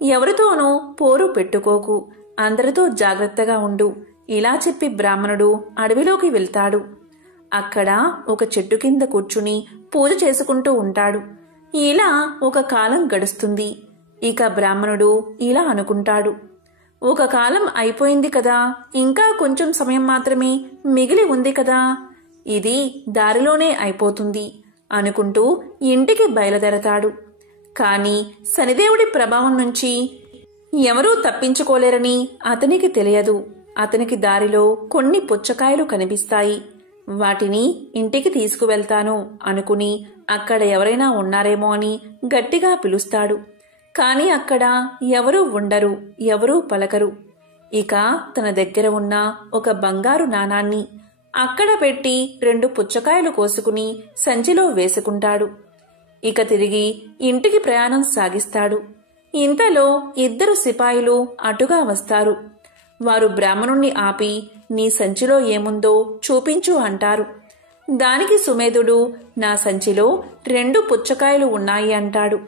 ఎవరితోనూ పోరు పెట్టుకోకు. అందరితో జాగ్రత్తగా ఉండు. ఇలా చెప్పి బ్రాహ్మణుడు అడవిలోకి వెళ్తాడు. అక్కడ ఒక చెట్టు కింద కూర్చుని పూజ చేసుకుంటూ ఉంటాడు. ఇలా ఒక కాలం గడుస్తుంది. ఇక బ్రాహ్మణుడు ఇలా అనుకుంటాడు, ఒక కాలం అయిపోయింది కదా, ఇంకా కొంచెం సమయం మాత్రమే మిగిలి ఉంది కదా, ఇది దారిలోనే అయిపోతుంది అనుకుంటూ ఇంటికి బయలుదేరతాడు. కాని శనిదేవుడి ప్రభావం నుంచి ఎవరూ తప్పించుకోలేరని అతనికి తెలియదు. అతనికి దారిలో కొన్ని పుచ్చకాయలు కనిపిస్తాయి. వాటిని ఇంటికి తీసుకువెళ్తాను అనుకుని అక్కడ ఎవరైనా ఉన్నారేమో అని గట్టిగా పిలుస్తాడు. కాని అక్కడ ఎవరూ ఉండరు, ఎవరూ పలకరు. ఇక తన దగ్గర ఉన్న ఒక బంగారు నాణాన్ని అక్కడ పెట్టి 2 పుచ్చకాయలు కోసుకుని సంచిలో వేసుకుంటాడు. ఇక తిరిగి ఇంటికి ప్రయాణం సాగిస్తాడు. ఇంతలో 2 సిపాయిలు అటుగా వస్తారు. వారు బ్రాహ్మణుణ్ణి ఆపి, నీ సంచిలో ఏముందో చూపించు అంటారు. దానికి సుమేధుడు, నా సంచిలో 2 పుచ్చకాయలు ఉన్నాయి అంటాడు.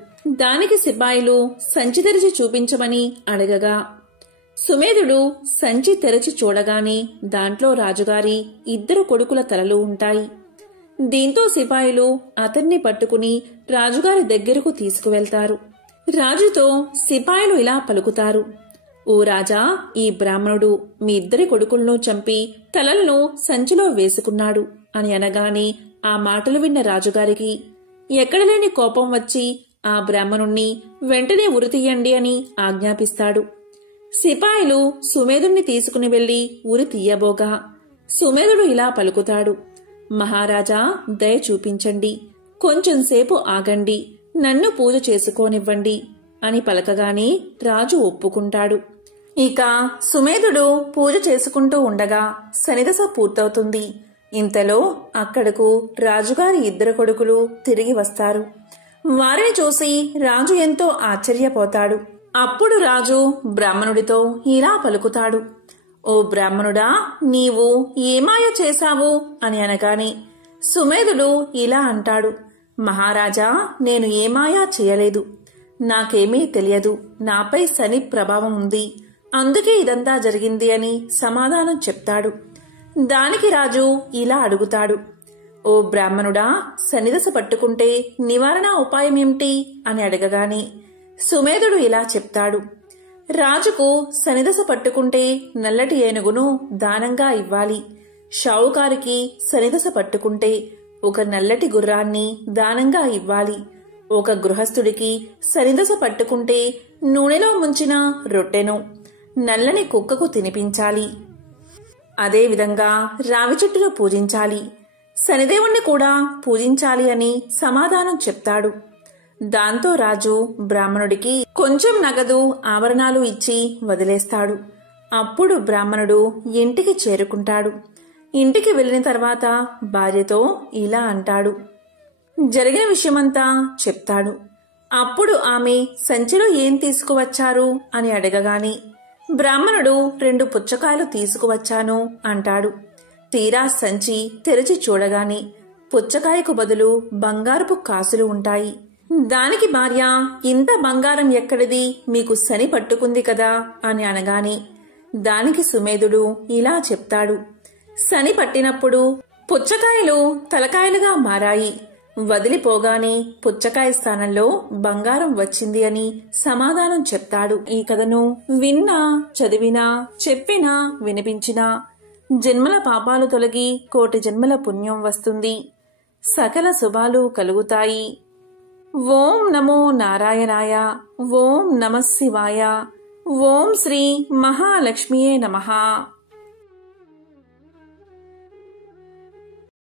దానికి సిపాయిలు సంచి తెరిచి చూపించమని అడగగా సుమేధుడు సంచి తెరచి చూడగానే దాంట్లో రాజుగారి 2 కొడుకుల తలలు ఉంటాయి. దీంతో సిపాయిలు అతన్ని పట్టుకుని రాజుగారి దగ్గరకు తీసుకువెళ్తారు. రాజుతో సిపాయిలు ఇలా పలుకుతారు, ఓ రాజా, ఈ బ్రాహ్మణుడు మీ 2 కొడుకులను చంపి తలలను సంచిలో వేసుకున్నాడు అని అనగానే ఆ మాటలు విన్న రాజుగారికి ఎక్కడలేని కోపం వచ్చి ఆ బ్రాహ్మణుణ్ణి వెంటనే ఉరితీయండి అని ఆజ్ఞాపిస్తాడు. సిపాయిలు సుమేధుణ్ణి తీసుకుని వెళ్లి ఉరి తీయబోగా సుమేధుడు ఇలా పలుకుతాడు, మహారాజా, దయ చూపించండి, కొంచెంసేపు ఆగండి, నన్ను పూజ చేసుకోనివ్వండి అని పలకగానే రాజు ఒప్పుకుంటాడు. ఇక సుమేధుడు పూజ చేసుకుంటూ ఉండగా శనిదశ పూర్తవుతుంది. ఇంతలో అక్కడకు రాజుగారి 2 కొడుకులు తిరిగి వస్తారు. వారిని చూసి రాజు ఎంతో ఆశ్చర్యపోతాడు. అప్పుడు రాజు బ్రాహ్మణుడితో ఇలా పలుకుతాడు, ఓ బ్రాహ్మణుడా, నీవు ఏమాయ చేశావు అని అనగానే సుమేధుడు ఇలా అంటాడు, మహారాజా, నేను ఏమాయా చేయలేదు. నాకేమీ తెలియదు. నాపై శని ప్రభావం ఉంది. అందుకే ఇదంతా జరిగింది అని సమాధానం చెప్తాడు. దానికి రాజు ఇలా అడుగుతాడు, ఓ బ్రాహ్మణుడా, శనిదశ పట్టుకుంటే నివారణ ఉపాయమేమిటి అని అడగగానే సుమేధుడు ఇలా చెప్తాడు, రాజుకు శనిదశ పట్టుకుంటే నల్లటి ఏనుగును దానంగా ఇవ్వాలి. షావుకారికి శనిదశ పట్టుకుంటే ఒక నల్లటి గుర్రాన్ని దానంగా ఇవ్వాలి. ఒక గృహస్థుడికి శనిదశ పట్టుకుంటే నూనెలో ముంచిన రొట్టెను నల్లని కుక్కకు తినిపించాలి. అదేవిధంగా రావి చెట్టును పూజించాలి. శనిదేవుణ్ణి కూడా పూజించాలి అని సమాధానం చెప్తాడు. దాంతో రాజు బ్రాహ్మణుడికి కొంచెం నగదు ఆభరణాలు ఇచ్చి వదిలేస్తాడు. అప్పుడు బ్రాహ్మణుడు ఇంటికి చేరుకుంటాడు. ఇంటికి వెళ్లిన తర్వాత భార్యతో ఇలా అంటాడు, జరిగిన విషయమంతా చెప్తాడు. అప్పుడు ఆమె సంచిలో ఏం తీసుకువచ్చారు అని అడగగానే బ్రాహ్మణుడు 2 పుచ్చకాయలు తీసుకువచ్చాను అంటాడు. తీరా సంచి తెరిచి చూడగానే పుచ్చకాయకు బదులు బంగారపు కాసులు ఉంటాయి. దానికి భార్య, ఇంత బంగారం ఎక్కడిది, మీకు శని పట్టుకుంది కదా అని అనగానే దానికి సుమేధుడు ఇలా చెప్తాడు, శని పట్టినప్పుడు పుచ్చకాయలు తలకాయలుగా మారాయి. వదిలిపోగానే పుచ్చకాయ స్థానంలో బంగారం వచ్చింది అని సమాధానం చెప్తాడు. ఈ కథను విన్నా, చదివినా, చెప్పినా, వినిపించినా జన్మల పాపాలు తొలగి 1,000,000 జన్మల పుణ్యం వస్తుంది. సకల శుభాలు కలుగుతాయి. ఓం నమో నారాయణాయ. ఓం నమః శివాయ. ఓం శ్రీ మహాలక్ష్మియే నమః.